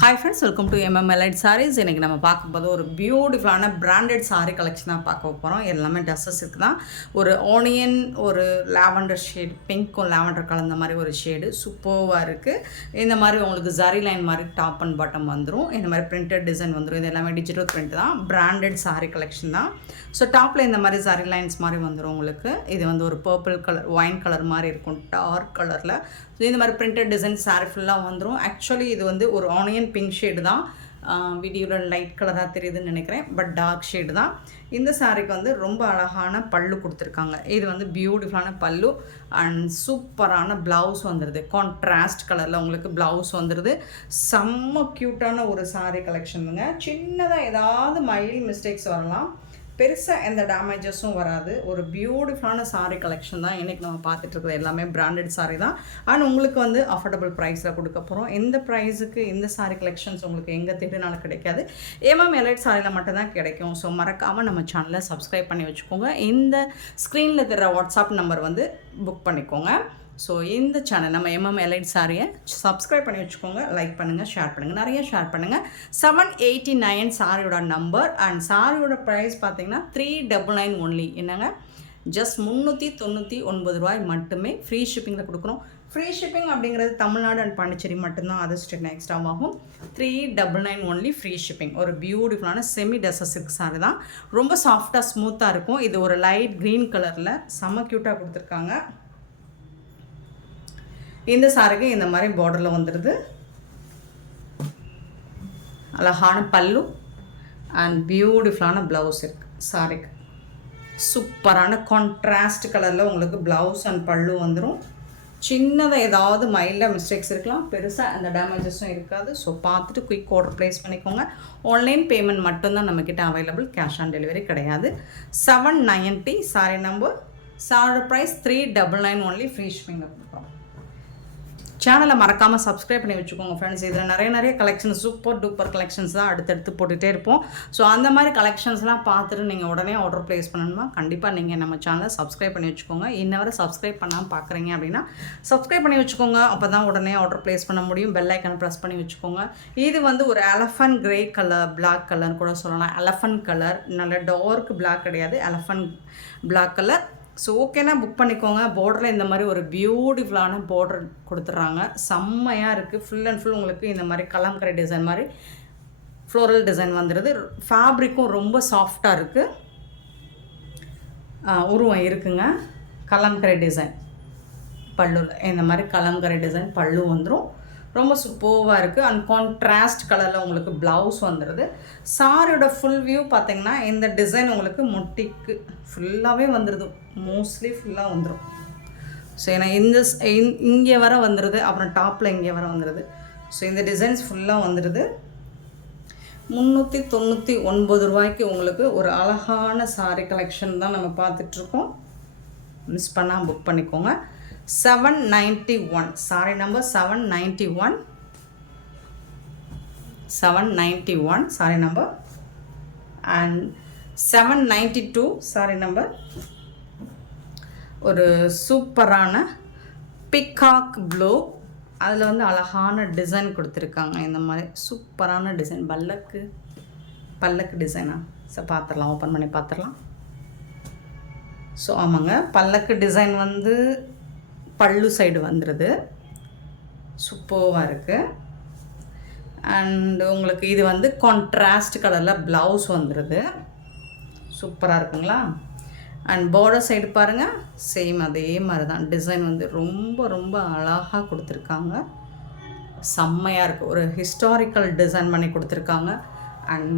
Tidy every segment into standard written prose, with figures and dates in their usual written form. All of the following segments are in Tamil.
ஹாய் ஃப்ரெண்ட்ஸ், வெல்கம் டு எம்எம்எல்ஐட் சாரீஸ். இன்றைக்கி நம்ம பார்க்கும்போது ஒரு பியூட்டிஃபுல்லான பிராண்டட் சாரீ கலெக்ஷன் தான் பார்க்க போகிறோம். எல்லாமே ட்ரெஸ்ஸஸுக்கு தான். ஒரு ஆனியன், ஒரு லாவெண்டர் ஷேடு, பிங்க்கும் லாவெண்டர் கலந்த மாதிரி ஒரு ஷேடு சூப்பர்வாக இருக்குது. இந்த மாதிரி உங்களுக்கு ஜரி லைன் மாதிரி டாப் அண்ட் பாட்டம் வந்துடும். இந்த மாதிரி பிரிண்டட் டிசைன் வந்துடும். இது எல்லாமே டிஜிட்டல் பிரிண்ட் தான். பிராண்டட் சாரீ கலெக்ஷன் தான். ஸோ டாப்பில் இந்த மாதிரி ஜரி லைன்ஸ் மாதிரி வந்துடும் உங்களுக்கு. இது வந்து ஒரு பர்பிள் கலர், ஒயின் கலர் மாதிரி இருக்கும், டார்க் கலரில். ஸோ இந்த மாதிரி பிரிண்டட் டிசைன் சாரீ ஃபுல்லாக வந்துடும். ஆக்சுவலி இது வந்து ஒரு ஆனியன் பிங்க் ஷேடு தான். வீடியோவில் லைட் கலராக தெரியுதுன்னு நினைக்கிறேன், பட் டார்க் ஷேடு தான். இந்த சாரீக்கு வந்து ரொம்ப அழகான பல்லு கொடுத்துருக்காங்க. இது வந்து பியூட்டிஃபுல்லான பல்லு அண்ட் சூப்பரான ப்ளவுஸ் வந்துடுது. கான்ட்ராஸ்ட் கலரில் உங்களுக்கு ப்ளவுஸ் வந்துடுது. செம்ம க்யூட்டான ஒரு சாரீ கலெக்ஷனுங்க. சின்னதாக ஏதாவது மைல்டு மிஸ்டேக்ஸ் வரலாம், பெருசாக எந்த டேமேஜஸும் வராது. ஒரு பியூட்டிஃபுல்லான சாரீ கலெக்ஷன் தான் இன்றைக்கி நம்ம பார்த்துட்ருக்குறது. எல்லாமே பிராண்டட் சாரீ தான். அண்ட் உங்களுக்கு வந்து அஃபோர்டபுள் ப்ரைஸில் கொடுக்க போகிறோம். இந்த ப்ரைஸுக்கு இந்த சாரீ கலெக்ஷன்ஸ் உங்களுக்கு எங்கே தேடினாலும் கிடைக்காது. எம்எம்எல்ஐட் சாரியில் மட்டும்தான் கிடைக்கும். ஸோ மறக்காமல் நம்ம சேனலை சப்ஸ்கிரைப் பண்ணி வச்சுக்கோங்க. இந்த ஸ்க்ரீனில் தர வாட்ஸ்அப் நம்பர் வந்து புக் பண்ணிக்கோங்க. ஸோ இந்த சேனல் நம்ம எம்எம்எல்ஐட் சாரியை சப்ஸ்கிரைப் பண்ணி வச்சுக்கோங்க. லைக் பண்ணுங்கள், ஷேர் பண்ணுங்கள், நிறைய ஷேர் பண்ணுங்கள். 789 சாரியோட நம்பர் அண்ட் சாரியோட ப்ரைஸ் பார்த்தீங்கன்னா 399 ஒன்லி. என்னங்க, ஜஸ்ட் 399 ரூபாய் மட்டுமே. ஃப்ரீ ஷிப்பிங்கில் கொடுக்குறோம். ஃப்ரீ ஷிப்பிங் அப்படிங்கிறது தமிழ்நாடு அண்ட் பாண்டிச்சேரி மட்டும்தான். அது ஸ்டேட் எக்ஸ்ட்ரா ஆகும். 399 ஒன்லி ஃப்ரீ ஷிப்பிங். ஒரு பியூட்டிஃபுல்லான செமி டெசர் சில்க் சாரி தான். ரொம்ப சாஃப்டாக ஸ்மூத்தாக இருக்கும். இது ஒரு லைட் க்ரீன் கலரில் செம்ம க்யூட்டாக கொடுத்துருக்காங்க. இந்த சாரிக்கு இந்த மாதிரி பார்டரில் வந்துடுது. அழகான பல்லு அண்ட் பியூட்டிஃபுல்லான ப்ளவுஸ் இருக்குது சாரிக்கு. சூப்பரான கான்ட்ராஸ்ட் கலரில் உங்களுக்கு ப்ளவுஸ் அண்ட் பல்லு வந்துடும். சின்னதாக ஏதாவது மைல்டாக மிஸ்டேக்ஸ் இருக்கலாம், பெருசாக அந்த டேமேஜஸும் இருக்காது. ஸோ பார்த்துட்டு குயிக் ஆர்டர் ப்ளேஸ் பண்ணிக்கோங்க. ஆன்லைன் பேமெண்ட் மட்டும்தான் நம்மக்கிட்ட அவைலபிள், கேஷ் ஆன் டெலிவரி கிடையாது. 790 சாரி நம்பர். சாரோட ப்ரைஸ் 399 ஒன்லி. ஃப்ரீ ஷிப்பிங்கில் கொடுக்குறோம். சேனலை மறக்காமல் சப்ஸ்கிரைப் பண்ணி வச்சுக்கோங்க ஃப்ரெண்ட்ஸ். இதில் நிறைய கலெக்ஷன்ஸ், சூப்பர் டூப்பர் கலெக்ஷன்ஸ் தான் அடுத்தடுத்து போட்டுகிட்டே இருப்போம். ஸோ அந்த மாதிரி கலெக்ஷன்ஸ்லாம் பார்த்துட்டு நீங்கள் உடனே ஆர்டர் ப்ளேஸ் பண்ணணுமா, கண்டிப்பாக நீங்கள் நம்ம சேனலை சப்ஸ்கிரைப் பண்ணி வச்சுக்கோங்க. இன்னவரை சப்ஸ்கிரைப் பண்ணாமல் பார்க்குறீங்க அப்படின்னா சப்ஸ்கிரைப் பண்ணி வச்சுக்கோங்க. அப்போ தான் உடனே ஆர்டர் ப்ளேஸ் பண்ண முடியும். பெல் ஐக்கனை ப்ரெஸ் பண்ணி வச்சுக்கோங்க. இது வந்து ஒரு elephant grey colour, black colour கூட சொல்லலாம். எலஃபண்ட் கலர், நல்ல டார்க் பிளாக் கிடையாது, எலஃபண்ட் பிளாக் கலர். ஸோ ஓகேனா புக் பண்ணிக்கோங்க. பார்டரில் இந்த மாதிரி ஒரு பியூட்டிஃபுல்லான பார்டர் கொடுத்துட்றாங்க. செம்மையாக இருக்குது. ஃபுல் அண்ட் ஃபுல் உங்களுக்கு இந்த மாதிரி கலம்கரை டிசைன் மாதிரி ஃப்ளோரல் டிசைன் வந்துடுது. ஃபேப்ரிக்கும் ரொம்ப சாஃப்டாக இருக்குது. உருவம் இருக்குங்க. கலம்கரை டிசைன் பல்லுவில் இந்த மாதிரி கலம்கரை டிசைன் பல்லு வந்துடும். ரொம்ப சூப்பர்வாக இருக்குது. அண்ட் கான்ட்ராஸ்ட் கலரில் உங்களுக்கு ப்ளவுஸ் வந்துடுது. சாரியோட ஃபுல் வியூ பார்த்திங்கன்னா இந்த டிசைன் உங்களுக்கு முட்டிக்கு ஃபுல்லாகவே வந்துடுது. மோஸ்ட்லி ஃபுல்லாக வந்துடும். ஸோ ஏன்னா இங்கே வர வந்துடுது, அப்புறம் டாப்பில் இங்கே வர வந்துடுது. ஸோ இந்த டிசைன்ஸ் ஃபுல்லாக வந்துடுது. 399 ரூபாய்க்கு உங்களுக்கு ஒரு அழகான சாரி கலெக்ஷன் தான் நம்ம பார்த்துட்ருக்கோம். மிஸ் பண்ணால் புக் பண்ணிக்கோங்க. 791 sorry number 791 sorry number and 792 sorry number. ஒரு சூப்பரான பிகாக் ப்ளூ, அதில் வந்து அழகான டிசைன் கொடுத்துருக்காங்க. இந்த மாதிரி சூப்பரான டிசைன், பல்லக்கு டிசைனா. ஸோ பார்த்துடலாம், ஓப்பன் பண்ணி பார்த்துடலாம். ஸோ ஆமாங்க, பல்லக்கு டிசைன் வந்து பல்லு சைடு வந்துடுது. சூப்பராக இருக்குது. அண்ட் உங்களுக்கு இது வந்து கான்ட்ராஸ்ட் கலரில் ப்ளவுஸ் வந்துடுது. சூப்பராக இருக்குங்களா. அண்ட் பார்டர் சைடு பாருங்கள், சேம் அதே மாதிரி தான். டிசைன் வந்து ரொம்ப அழகாக கொடுத்துருக்காங்க. செம்மையாக இருக்குது. ஒரு ஹிஸ்டாரிக்கல் டிசைன் பண்ணி கொடுத்துருக்காங்க. அண்ட்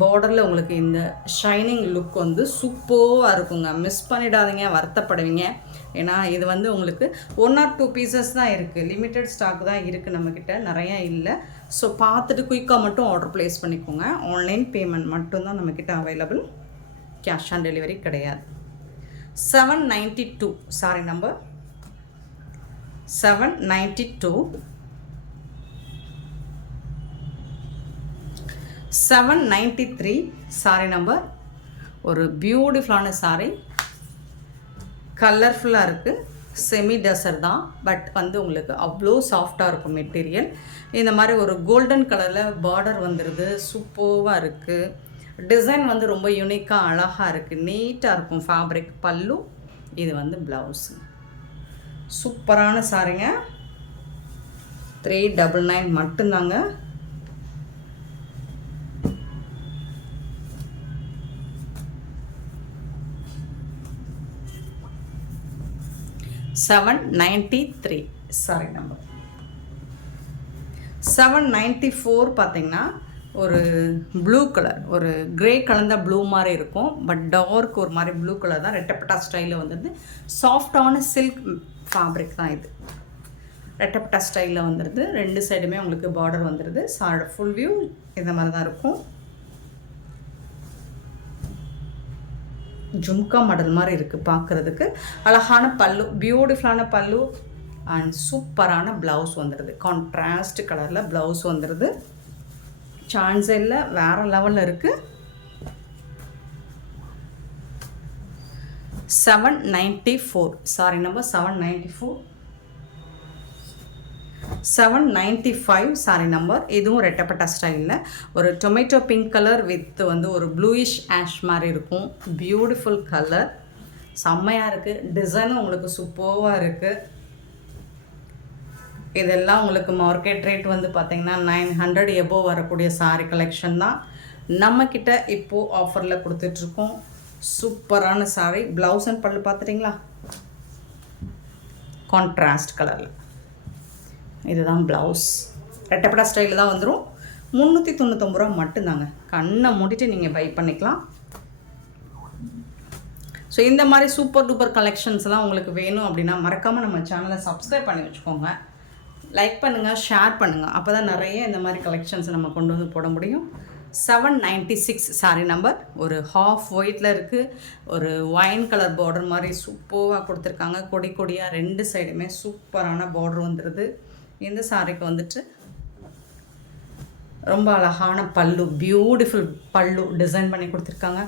பார்டரில் உங்களுக்கு இந்த ஷைனிங் லுக் வந்து சூப்பராக இருக்குங்க. மிஸ் பண்ணிடாதீங்க, வருத்தப்படுவீங்க. ஏன்னா இது வந்து உங்களுக்கு 1 or 2 பீசஸ் தான் இருக்குது. லிமிட்டட் ஸ்டாக் தான் இருக்குது நம்மக்கிட்ட, நிறையா இல்லை. ஸோ பார்த்துட்டு குயிக்காக மட்டும் ஆர்டர் ப்ளேஸ் பண்ணிக்கோங்க. ஆன்லைன் பேமெண்ட் மட்டும்தான் நம்மக்கிட்ட அவைலபிள், கேஷ் ஆன் டெலிவரி கிடையாது. 792 சாரி நம்பர் 792 793 சாரி நம்பர். ஒரு பியூட்டிஃபுல்லான சாரி, கலர்ஃபுல்லாக இருக்குது. செமி டசர் தான், பட் வந்து உங்களுக்கு அவ்வளோ சாஃப்டாக இருக்கும் மெட்டீரியல். இந்த மாதிரி ஒரு கோல்டன் கலரில் பார்டர் வந்துடுது, சூப்பர்வாக இருக்குது. டிசைன் வந்து ரொம்ப யூனிக்காக அழகாக இருக்குது, நீட்டாக இருக்கும் ஃபேப்ரிக். பல்லு, இது வந்து ப்ளவுஸு. சூப்பரான சாரிங்க. 399 மட்டும்தாங்க. $793 சாரி நம்பர். 794 பார்த்தீங்கன்னா ஒரு ப்ளூ கலர், ஒரு க்ரே கலந்த ப்ளூ மாதிரி இருக்கும், பட் டார்க் ஒரு மாதிரி ப்ளூ கலர் தான். ரெட்டப்பட்டா ஸ்டைலில் வந்துடுது. சாஃப்டான சில்க் ஃபேப்ரிக் தான் இது. ரெட்டப்பட்டா ஸ்டைலில் வந்துடுது. 2 சைடுமே உங்களுக்கு பார்டர் வந்துடுது. ஃபுல் வியூ இந்த மாதிரி தான் இருக்கும். ஜும்கா மாடல் மாதிரி இருக்குது பார்க்குறதுக்கு. அழகான பல்லு, பியூட்டிஃபுல்லான பல்லு அண்ட் சூப்பரான ப்ளவுஸ் வந்துடுது. கான்ட்ராஸ்ட் கலரில் ப்ளவுஸ் வந்துடுது. சான்ஸே இல்லை, வேறு லெவலில் இருக்குது. 794 சாரி நம்பர் 794. 795 sorry number. இதுவும் ரெட்டப்பட்டா ஸ்டைலில் ஒரு டொமேட்டோ பிங்க் கலர் வித் வந்து ஒரு ப்ளூயிஷ் ஆஷ் மாதிரி இருக்கும். பியூட்டிஃபுல் கலர், செம்மையாக இருக்குது. டிசைனும் உங்களுக்கு சூப்பராக இருக்குது. இதெல்லாம் உங்களுக்கு மார்க்கெட் ரேட் வந்து பார்த்திங்கன்னா 900 எபோவ் வரக்கூடிய சாரி கலெக்ஷன் தான். நம்மக்கிட்ட இப்போது ஆஃபரில் கொடுத்துட்ருக்கோம். சூப்பரான சாரி. ப்ளவுஸ் அண்ட் பல்லு பார்த்துட்டிங்களா, கான்ட்ராஸ்ட் கலரில். இதுதான் ப்ளவுஸ். ரெட்டப்படா ஸ்டைலில் தான் வந்துடும். 399 ரூபா மட்டும்தாங்க. கண்ணை மூடிட்டு நீங்கள் பை பண்ணிக்கலாம். ஸோ இந்த மாதிரி சூப்பர் டூப்பர் கலெக்ஷன்ஸ்லாம் உங்களுக்கு வேணும் அப்படின்னா மறக்காமல் நம்ம சேனலை சப்ஸ்கிரைப் பண்ணி வச்சுக்கோங்க. லைக் பண்ணுங்கள், ஷேர் பண்ணுங்கள். அப்போ தான் நிறைய இந்த மாதிரி கலெக்ஷன்ஸ் நம்ம கொண்டு வந்து போட முடியும். 796 சாரி நம்பர். ஒரு ஹாஃப் ஒயிட்டில் இருக்குது, ஒரு ஒயின் கலர் பார்டர் மாதிரி சூப்பராக கொடுத்துருக்காங்க. கொடி கொடியாக 2 சைடுமே சூப்பரான பார்டர் வந்துடுது. இந்த சாரிக்கு வந்துட்டு ரொம்ப அழகான பல்லு, பியூட்டிஃபுல் பல்லு டிசைன் பண்ணி கொடுத்துருக்காங்க.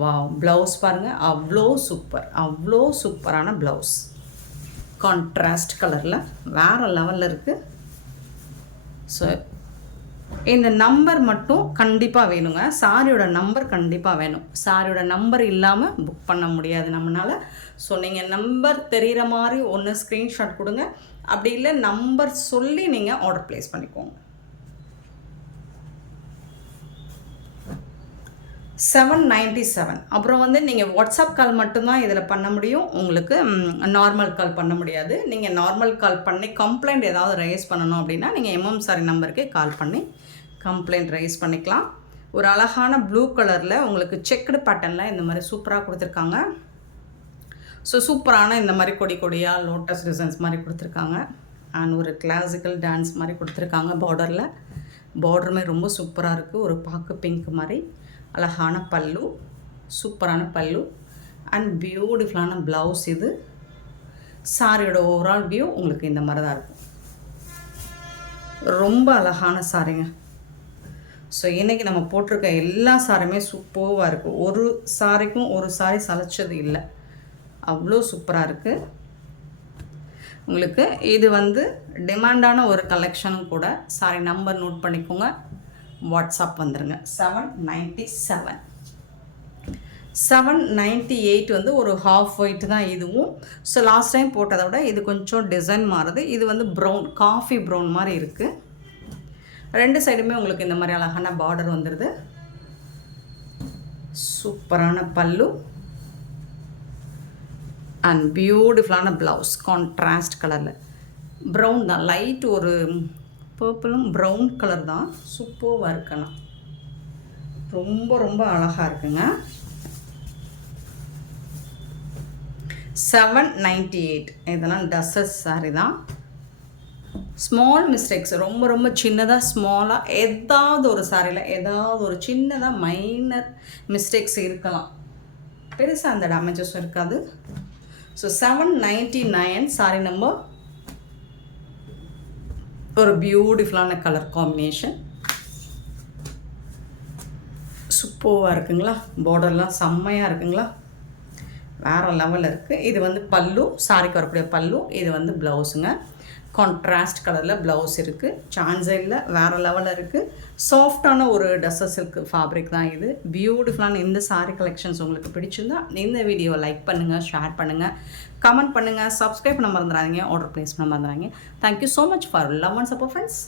வா, ப்ளவுஸ் பாருங்கள், அவ்வளோ சூப்பரான ப்ளவுஸ். கான்ட்ராஸ்ட் கலரில் வேறு லெவலில் இருக்குது. ஸோ இந்த நம்பர் மட்டும் கண்டிப்பாக வேணுங்க. சாரியோட நம்பர் கண்டிப்பாக வேணும். சாரியோட நம்பர் இல்லாமல் புக் பண்ண முடியாது நம்மளால். ஸோ நீங்கள் நம்பர் தெரிகிற மாதிரி ஒன்று ஸ்க்ரீன்ஷாட் கொடுங்க, அப்படி இல்லை நம்பர் சொல்லி நீங்கள் ஆர்டர் ப்ளேஸ் பண்ணிக்கோங்க. 797. அப்புறம் வந்து நீங்கள் வாட்ஸ்அப் கால் மட்டும்தான் இதில் பண்ண முடியும். உங்களுக்கு நார்மல் கால் பண்ண முடியாது. நீங்கள் நார்மல் கால் பண்ணி கம்ப்ளைண்ட் ஏதாவது ரைஸ் பண்ணணும் அப்படின்னா நீங்கள் எம்எம் சாரி நம்பருக்கே கால் பண்ணி கம்ப்ளைண்ட் ரைஸ் பண்ணிக்கலாம். ஒரு அழகான ப்ளூ கலரில் உங்களுக்கு செக்குடு பேட்டர்னில் இந்த மாதிரி சூப்பராக கொடுத்துருக்காங்க. ஸோ சூப்பரான இந்த மாதிரி கொடி கொடியாக லோட்டஸ் டிசைன்ஸ் மாதிரி கொடுத்துருக்காங்க. அண்ட் ஒரு கிளாசிக்கல் டான்ஸ் மாதிரி கொடுத்துருக்காங்க. பார்டருமே ரொம்ப சூப்பராக இருக்குது. ஒரு பாக்கு பிங்க் மாதிரி அழகான பல்லு, சூப்பரான பல்லு அண்ட் பியூட்டிஃபுல்லான ப்ளவுஸ். இது சாரியோட ஓவரால் வியூ உங்களுக்கு இந்த மாதிரி தான் இருக்கும். ரொம்ப அழகான சாரிங்க. ஸோ இன்றைக்கி நம்ம போட்டிருக்க எல்லா சாரியுமே சூப்பராக இருக்குது. ஒரு சாரிக்கும் ஒரு சாரி சளைச்சது இல்லை, அவ்வளோ சூப்பராக இருக்குது. உங்களுக்கு இது வந்து டிமாண்டான ஒரு கலெக்ஷனும் கூட. சாரி நம்பர் நோட் பண்ணிக்கோங்க, வாட்ஸ்அப் வந்துடுங்க. 797. 798 வந்து ஒரு ஹாஃப் ஒயிட் தான் இதுவும். ஸோ லாஸ்ட் டைம் போட்டதை விட இது கொஞ்சம் டிசைன் மாறுது. இது வந்து ப்ரௌன், காஃபி ப்ரௌன் மாதிரி இருக்குது. 2 சைடுமே உங்களுக்கு இந்த மாதிரி அழகான பார்டர் வந்துடுது. சூப்பரான பல்லு அண்ட் பியூட்டிஃபுல்லான ப்ளவுஸ். கான்ட்ராஸ்ட் கலரில் ப்ரௌன் தான், லைட் ஒரு பர்பிளும் ப்ரௌன் கலர் தான். சூப்பராக இருக்குண்ணா, ரொம்ப ரொம்ப அழகாக இருக்குங்க. 798. இதெல்லாம் டசஸ் சாரி தான். ஸ்மால் மிஸ்டேக்ஸ், ரொம்ப ரொம்ப சின்னதாக ஸ்மாலாக ஏதாவது ஒரு சாரியில் ஏதாவது ஒரு சின்னதாக மைனர் மிஸ்டேக்ஸ் இருக்கலாம், பெருசாக அந்த டேமேஜஸும் இருக்காது. So 799 sorry number. ஒரு பியூட்டிஃபுல்லான கலர் காம்பினேஷன், சூப்பராக இருக்குங்களா? பார்டர்லாம் செம்மையாக இருக்குங்களா? வேறு லெவலில் இருக்குது. இது வந்து பல்லு, சாரிக்கு வரக்கூடிய பல்லு. இது வந்து ப்ளவுஸுங்க. கான்ட்ராஸ்ட் கலரில் ப்ளவுஸ் இருக்குது. சான்ஸே இல்லை, வேறு லெவலில் இருக்குது. சாஃப்டான ஒரு டஸ்ஸர் சில்க் ஃபேப்ரிக் தான் இது. பியூட்டிஃபுல்லான இந்த சாரீ கலெக்ஷன்ஸ் உங்களுக்கு பிடிச்சிருந்தா இந்த வீடியோவை லைக் பண்ணுங்கள், ஷேர் பண்ணுங்கள், கமெண்ட் பண்ணுங்கள், சப்ஸ்கிரைப் பண்ண மறந்துடாதீங்க, ஆர்டர் ப்ளேஸ் பண்ண மறந்துடாதீங்க. Thank you so much for love and support friends.